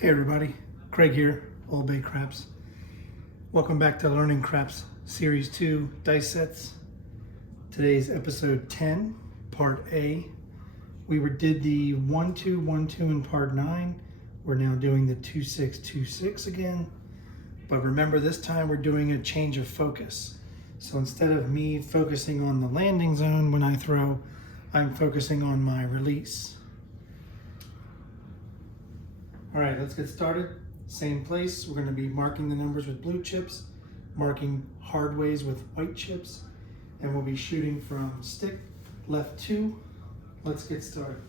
Hey everybody, Craig here, oldbaycraps. Welcome back to Learning Craps Series 2 Dice Sets. Today's episode 10, Part A. We did the 1-2-1-2 in Part 9. We're now doing the 2-6-2-6 again. But remember, this time we're doing a change of focus. So instead of me focusing on the landing zone when I throw, I'm focusing on my release. All right, let's get started. Same place. We're going to be marking the numbers with blue chips, marking hard ways with white chips, and we'll be shooting from stick left 2. Let's get started.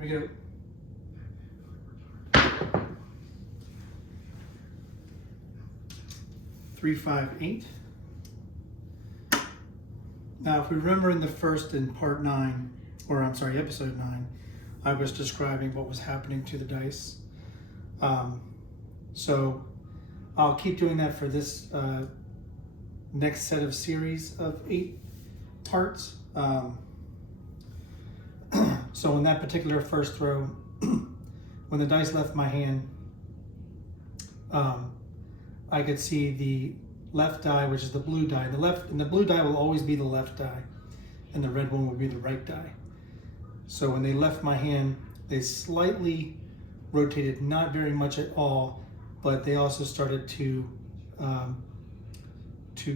Here we go. 3, 5, 8. Now, if we remember in Part 9, or I'm sorry, episode 9, I was describing what was happening to the dice. So I'll keep doing that for this next set of series of 8 parts. So in that particular first throw, when the dice left my hand, I could see the left die, which is the blue die. The blue die will always be the left die, and the red one will be the right die. So when they left my hand, they slightly rotated, not very much at all, but they also started to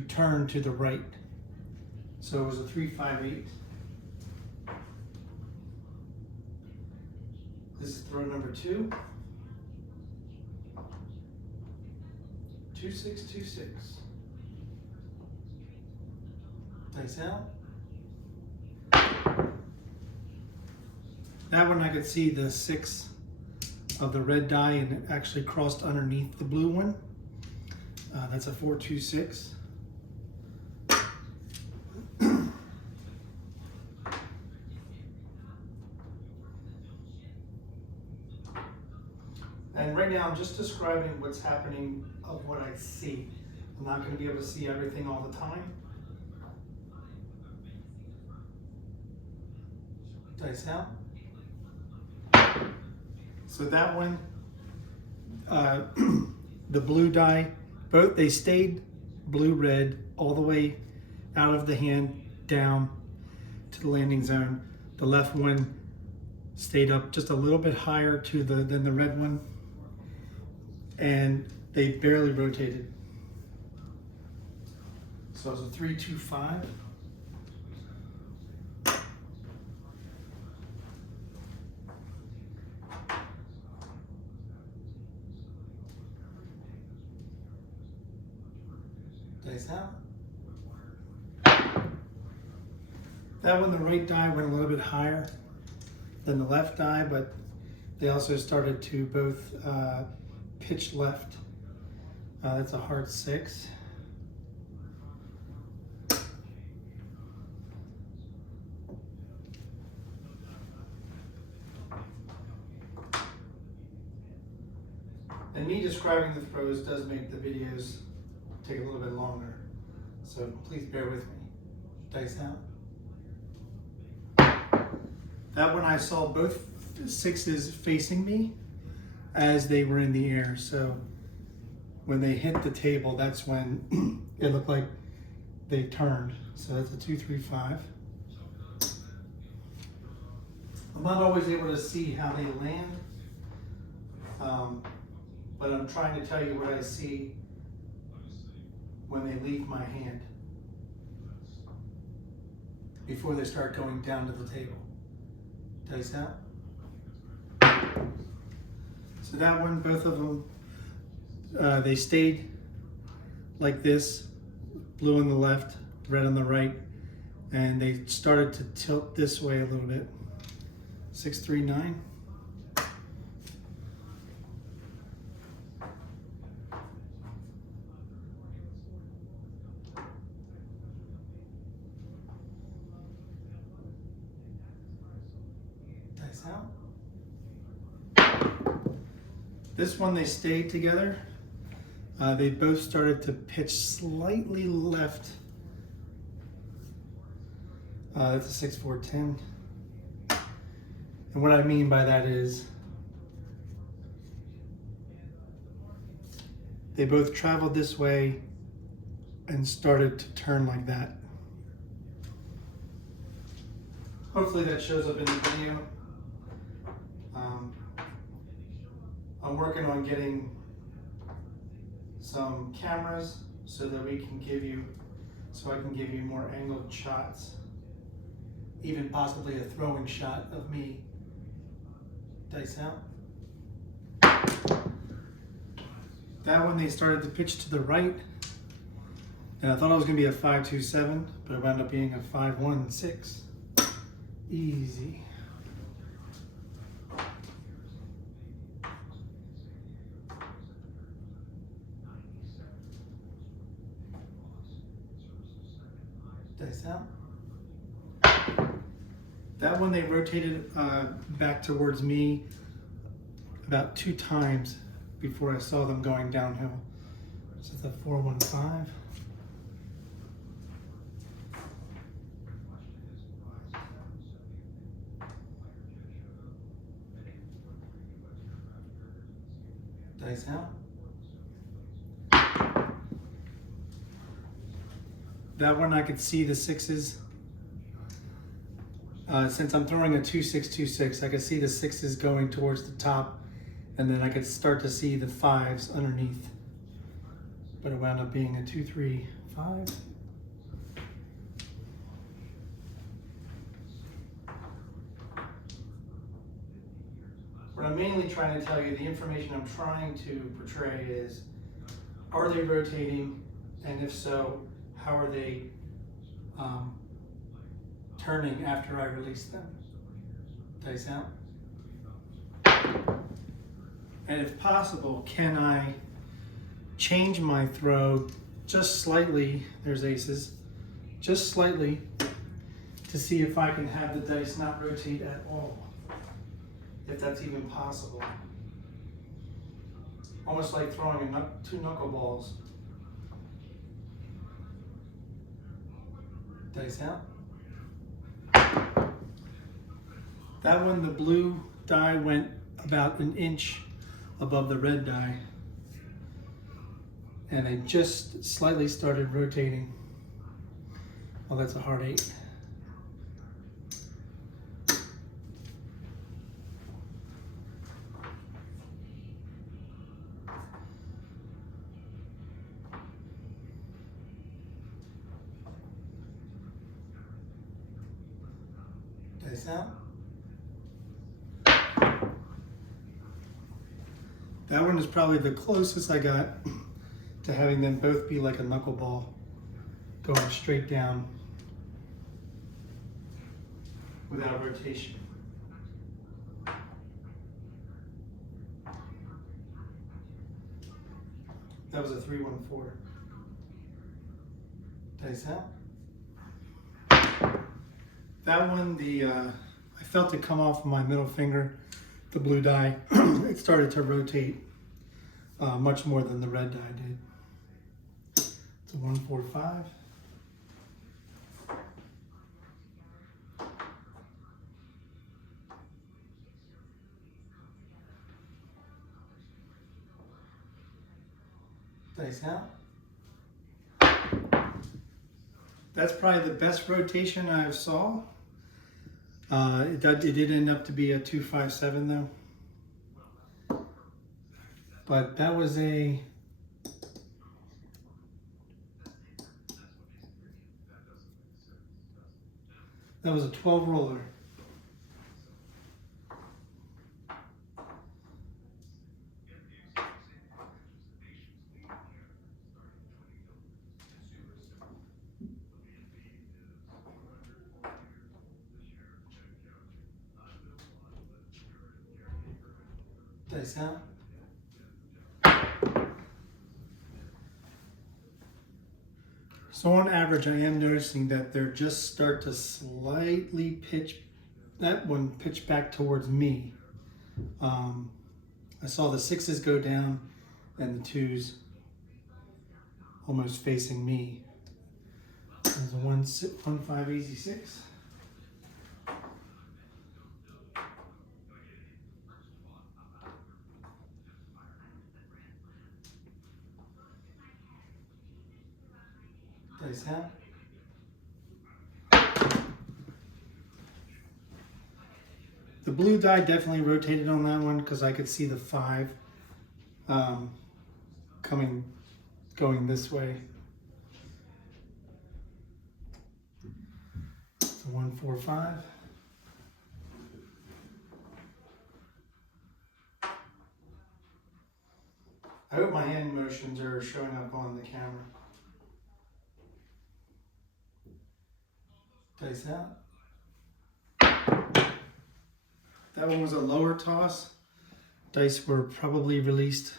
turn to the right. So it was a 3, 5, 8. This is throw number 2. 2, 6, 2, 6. Dice out. That one I could see the 6 of the red die, and it actually crossed underneath the blue one. That's a 4, 2, 6. And right now I'm just describing what's happening of what I see. I'm not going to be able to see everything all the time. Dice out. So that one, the blue die, both they stayed blue-red all the way out of the hand down to the landing zone. The left one stayed up just a little bit higher than the red one, and they barely rotated. So it was a 3, 2, 5. Dice out. That one, the right die went a little bit higher than the left die, but they also started to both pitch left. That's a hard 6. And me describing the throws does make the videos take a little bit longer, so please bear with me. Dice out. That one I saw both 6s facing me as they were in the air, so when they hit the table, that's when it looked like they turned. So that's a 2, 3, 5. I'm not always able to see how they land, but I'm trying to tell you what I see when they leave my hand before they start going down to the table. Dice out. So that one, both of them, they stayed like this, blue on the left, red on the right, and they started to tilt this way a little bit. 6, 3, 9. Dice out. This one, they stayed together. They both started to pitch slightly left That's a 6-4-10. And what I mean by that is they both traveled this way and started to turn like that. Hopefully that shows up in the video. I'm working on getting some cameras so that I can give you more angled shots, even possibly a throwing shot of me dice out. That one they started to pitch to the right, and I thought it was going to be a 5-2-7, but it wound up being a 5-1-6. Easy. Dice out. That one they rotated back towards me about 2 times before I saw them going downhill. So it's a 4-1-5. Dice out. That one I could see the 6s. Since I'm throwing a 2-6-2-6, I could see the 6s going towards the top, and then I could start to see the 5s underneath. But it wound up being a 2-3-5. What I'm mainly trying to tell you, the information I'm trying to portray is, are they rotating? And if so, how are they turning after I release them? Dice out. And if possible, can I change my throw just slightly, there's aces, just slightly, to see if I can have the dice not rotate at all, if that's even possible. Almost like throwing 2 knuckleballs. Dice out. That one, the blue die went about 1 inch above the red die, and they just slightly started rotating. Well, that's a hard 8. Dice out. That one is probably the closest I got to having them both be like a knuckleball going straight down without rotation. That was a 3-1-4. Dice out. That one, I felt it come off of my middle finger, the blue die. It started to rotate much more than the red die did. It's a 1-4-5. Dice out. That's probably the best rotation I've saw. It did end up to be a 2-5-7 though. But that was a That was a 12 roller. Dice out. So on average, I am noticing that they're just start to slightly pitch, that one pitch back towards me. I saw the 6s go down and the 2s almost facing me. There's a 1-5 easy 6. Dice out. The blue die definitely rotated on that one because I could see the 5 going this way. So 1, 4, 5. I hope my hand motions are showing up on the camera. Dice out. That one was a lower toss. Dice were probably released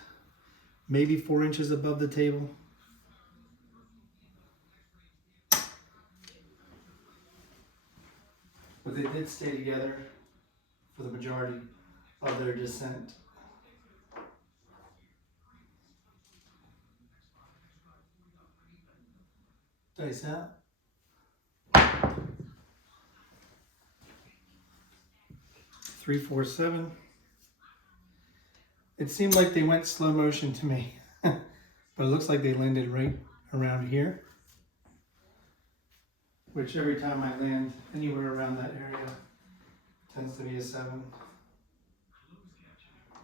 maybe 4 inches above the table. But they did stay together for the majority of their descent. Dice out. 3, 4, 7. It seemed like they went slow motion to me, but it looks like they landed right around here, which every time I land anywhere around that area tends to be a 7.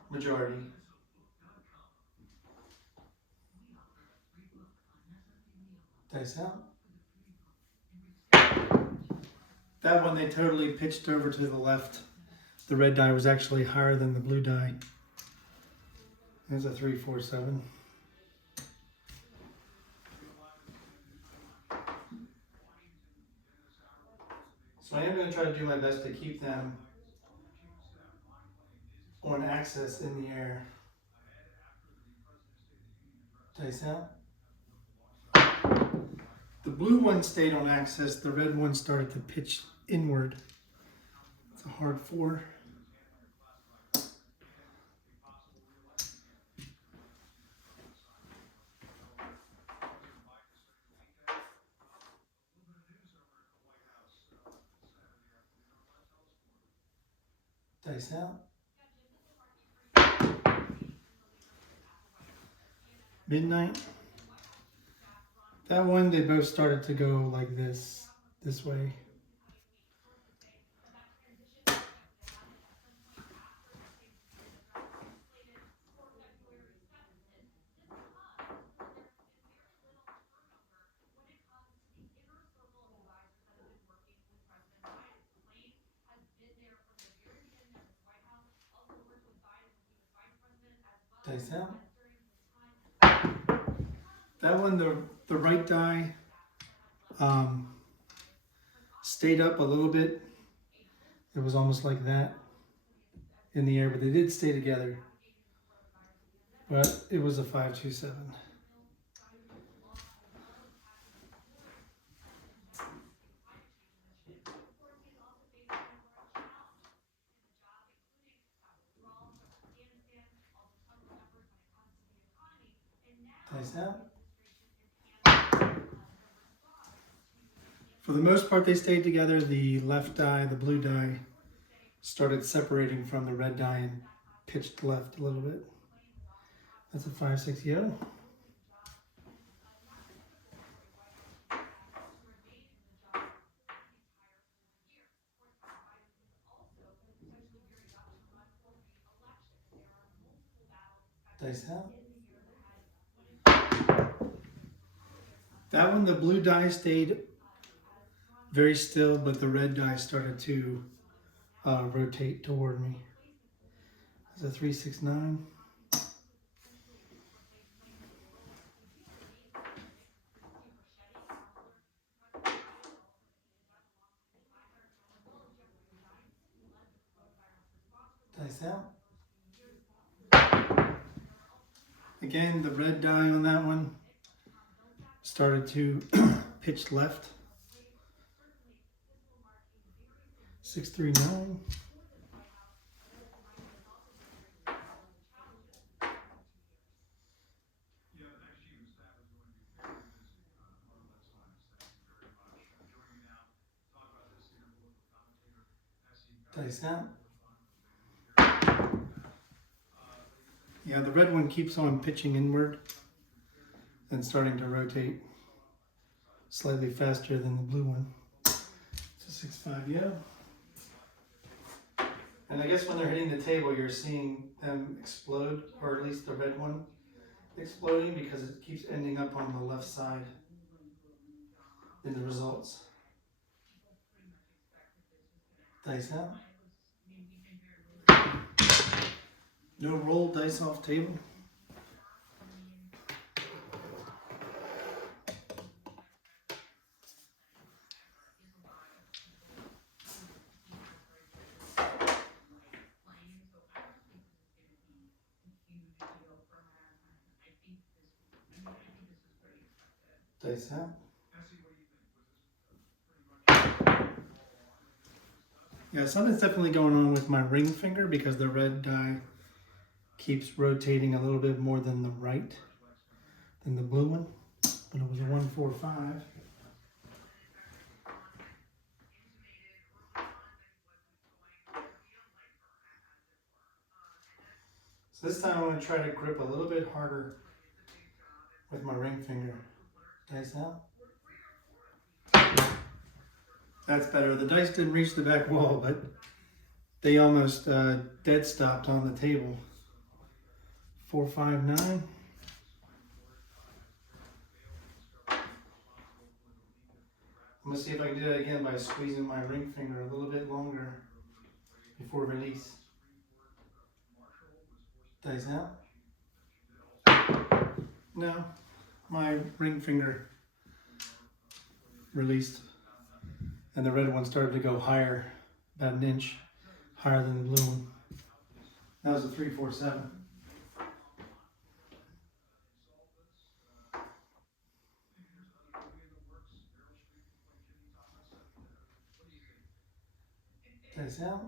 Majority. Dice out. That one they totally pitched over to the left. The red die was actually higher than the blue die. There's a 3, 4, 7. So I am going to try to do my best to keep them on axis in the air. Dice out. The blue one stayed on axis, the red one started to pitch inward. It's a hard 4. Dice out. Midnight. That one, they both started to go like this way. Dice out. That one, the right die stayed up a little bit. It was almost like that in the air, but they did stay together. But it was a 5, 2, 7. Dice out. For the most part, they stayed together. The left die, the blue die, started separating from the red die and pitched left a little bit. That's a 5, 6, yo. Dice out. That one, the blue die stayed very still, but the red die started to rotate toward me. That's a 3, 6, 9. Dice out. Again, the red die on that one started to pitch left. 6, 3, 9. Dice out. Yeah, the red one keeps on pitching inward and starting to rotate. slightly faster than the blue one. It's a 6.5 Yo. And I guess when they're hitting the table, you're seeing them explode, or at least the red one exploding, because it keeps ending up on the left side in the results. Dice out. No roll, dice off table. Dice out. Yeah, something's definitely going on with my ring finger because the red die keeps rotating a little bit more than the blue one. But it was a 145. So this time I'm going to try to grip a little bit harder with my ring finger. Dice out. That's better. The dice didn't reach the back wall, but they almost dead stopped on the table. 459. I'm going to see if I can do that again by squeezing my ring finger a little bit longer before release. Dice out. No, my ring finger released and the red one started to go higher, about an inch higher than the blue one. That was a 347. Dice out.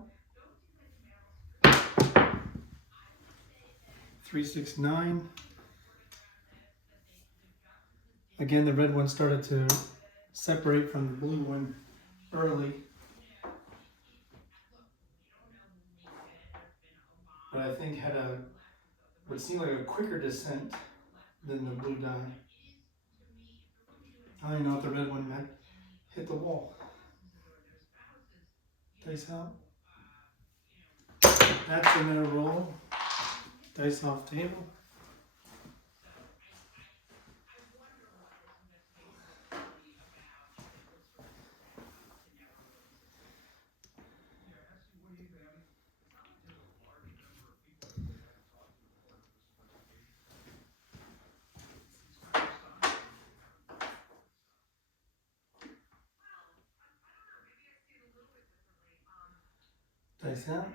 369. Again, the red one started to separate from the blue one early. But I think had what seemed like a quicker descent than the blue die. I don't even know if the red one might hit the wall. Dice out. That's another roll. Dice off table. Dice out.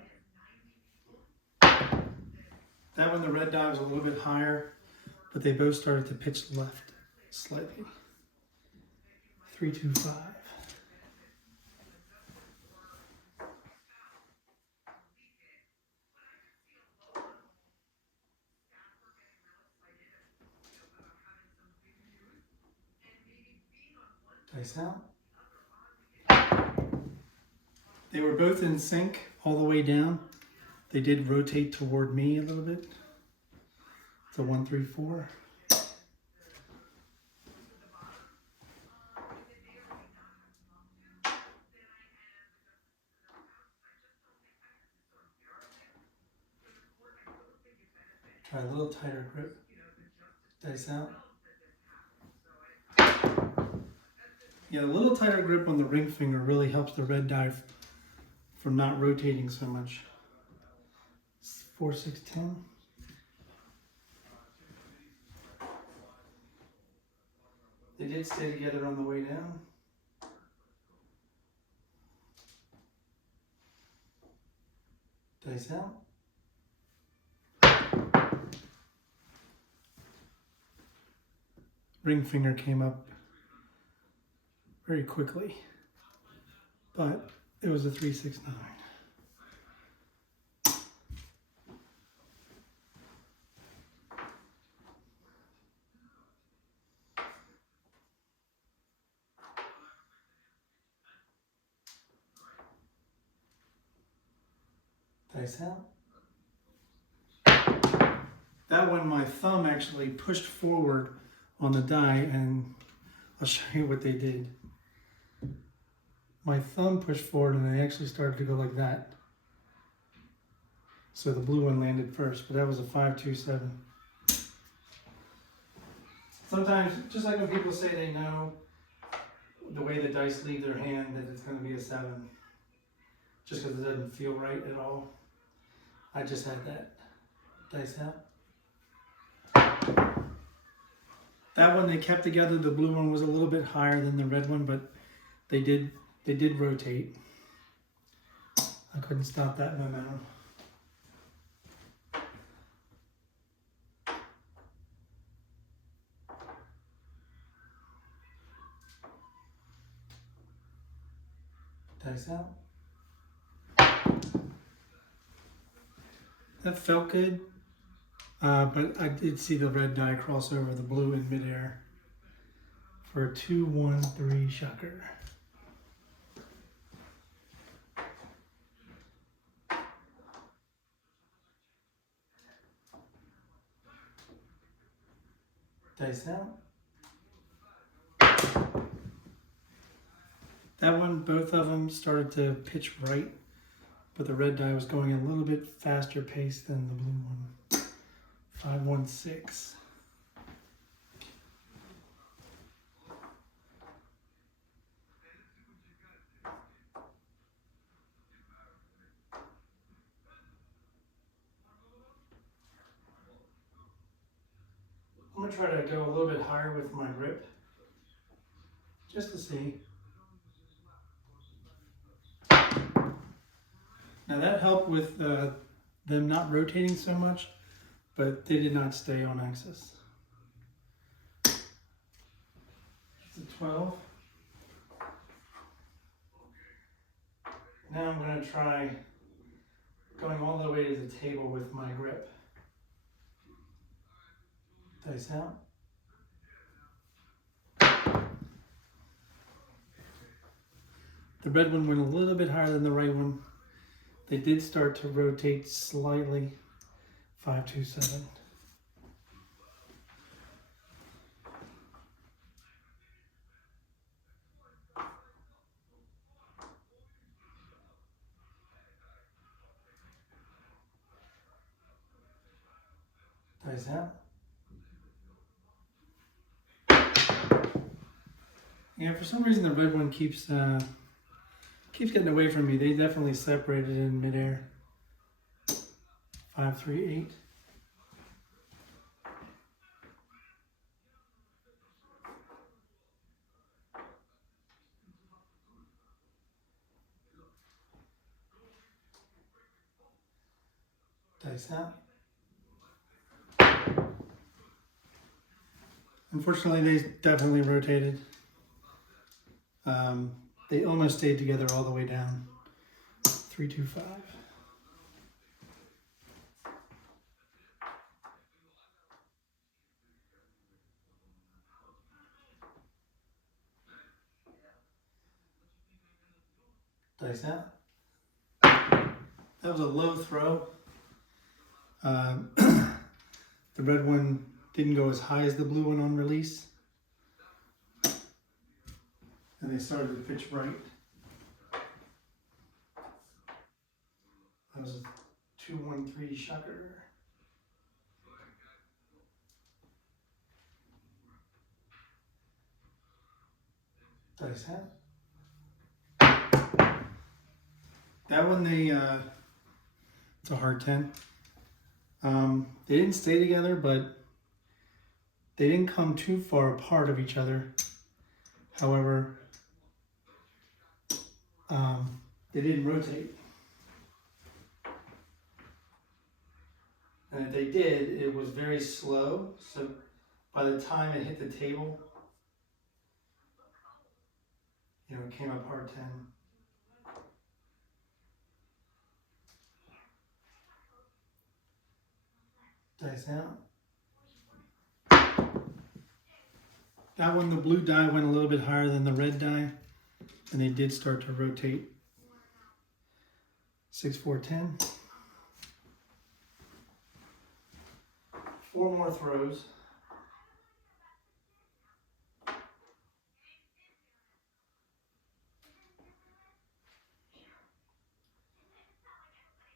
That one, the red die was a little bit higher, but they both started to pitch left slightly. 325. Dice out. They were both in sync all the way down. They did rotate toward me a little bit. It's a 134. Try a little tighter grip. Dice out. Yeah, a little tighter grip on the ring finger really helps the red die from not rotating so much. 4, 6, 10. They did stay together on the way down. Dice out. Ring finger came up very quickly, but it was a 369. Dice out. That one, my thumb actually pushed forward on the die, and I'll show you what they did. My thumb pushed forward and I actually started to go like that. So the blue one landed first, but that was a 5-2-7. Sometimes, just like when people say they know the way the dice leave their hand that it's going to be a 7, just because it doesn't feel right at all. I just had that dice out. That one they kept together. The blue one was a little bit higher than the red one, but they did rotate. I couldn't stop that momentum. Dice out. That felt good, but I did see the red die cross over the blue in midair for a 2-1-3 shucker. Dice out. That one, both of them started to pitch right, but the red die was going a little bit faster pace than the blue one. 5-1-6. I'm gonna try to go a little bit higher with my grip, just to see. Now that helped with them not rotating so much, but they did not stay on axis. It's a 12. Now I'm going to try going all the way to the table with my grip. Dice out. The red one went a little bit higher than the right one. They did start to rotate slightly. 5-2-7. Dice out. Yeah, for some reason the red one keeps getting away from me. They definitely separated in midair. 5-3-8. Dice out. Unfortunately, they definitely rotated. They almost stayed together all the way down. 3-2-5. Dice out. That was a low throw. The red one didn't go as high as the blue one on release. And they started to pitch right. That was a 2-1-3 shucker. Dice hat. That one it's a hard 10. They didn't stay together, but they didn't come too far apart of each other. However, they didn't rotate. And if they did, it was very slow. So by the time it hit the table, it came up hard 10. Dice out. That one, the blue die went a little bit higher than the red die, and they did start to rotate. 6-4-10. 4 more throws.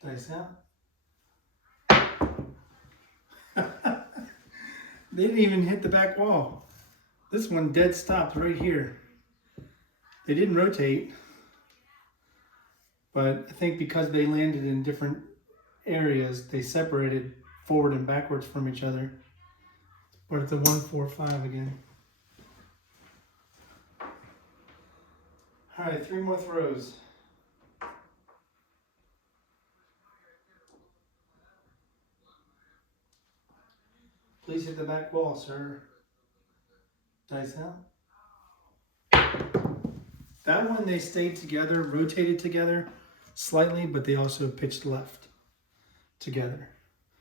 Dice out. They didn't even hit the back wall. This one dead stopped right here. They didn't rotate, but I think because they landed in different areas, they separated forward and backwards from each other. But it's a 1-4-5 again. All right, 3 more throws. Please hit the back wall, sir. Dice out. That one, they stayed together, rotated together slightly, but they also pitched left together.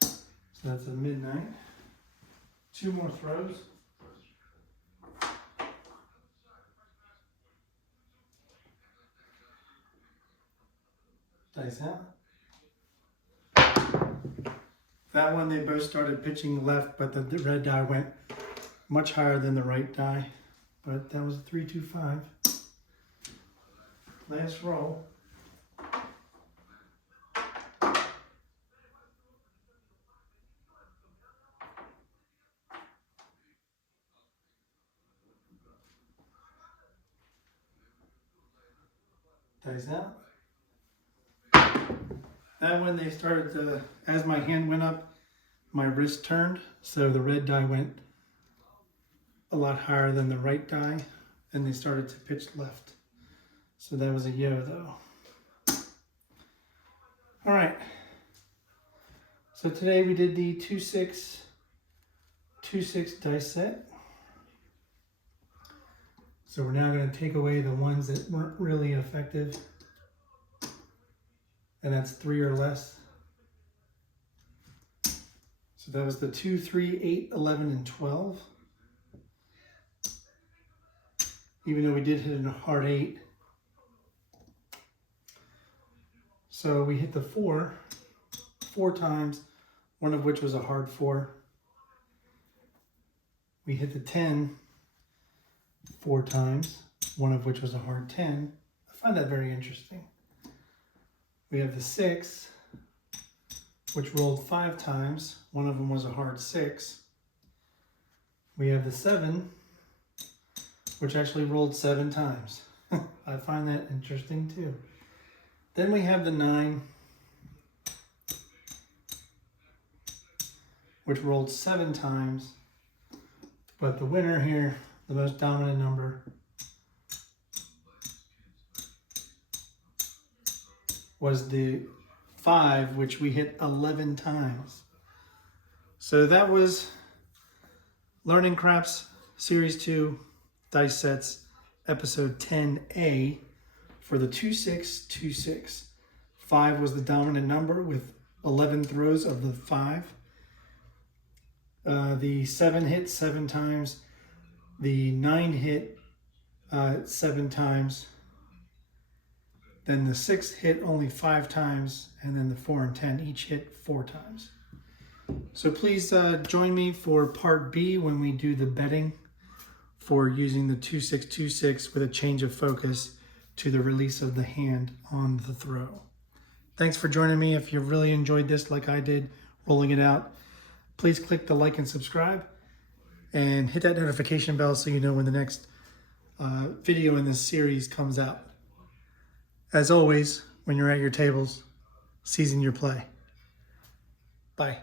So that's a midnight. 2 more throws. Dice out. That one, they both started pitching left, but the red die went much higher than the right die. But that was a 3-2-5. Last roll. Dice out. That one, they started to, as my hand went up, my wrist turned, so the red die went a lot higher than the right die, and they started to pitch left. So that was a yo though. All right. So today we did the 2-6 dice set. So we're now going to take away the ones that weren't really effective. And that's 3 or less. So that was the 2, 3, 8, 11, and 12. Even though we did hit a hard 8. So we hit the 4 times, one of which was a hard 4. We hit the 10 4 times, one of which was a hard 10. I find that very interesting. We have the 6, which rolled 5 times. One of them was a hard 6. We have the 7, which actually rolled 7 times. I find that interesting too. Then we have the 9, which rolled 7 times. But the winner here, the most dominant number, was the 5, which we hit 11 times. So that was Learning Craps Series 2 Dice Sets, Episode 10A for the 2-6-2-6. 5 was the dominant number with 11 throws of the 5. The 7 hit 7 times. The 9 hit 7 times. Then the 6 hit only 5 times, and then the 4 and 10 each hit 4 times. So please join me for part B when we do the betting for using the 2-6-2-6 with a change of focus to the release of the hand on the throw. Thanks for joining me. If you really enjoyed this like I did, rolling it out, please click the like and subscribe and hit that notification bell so you know when the next video in this series comes out. As always, when you're at your tables, season your play. Bye.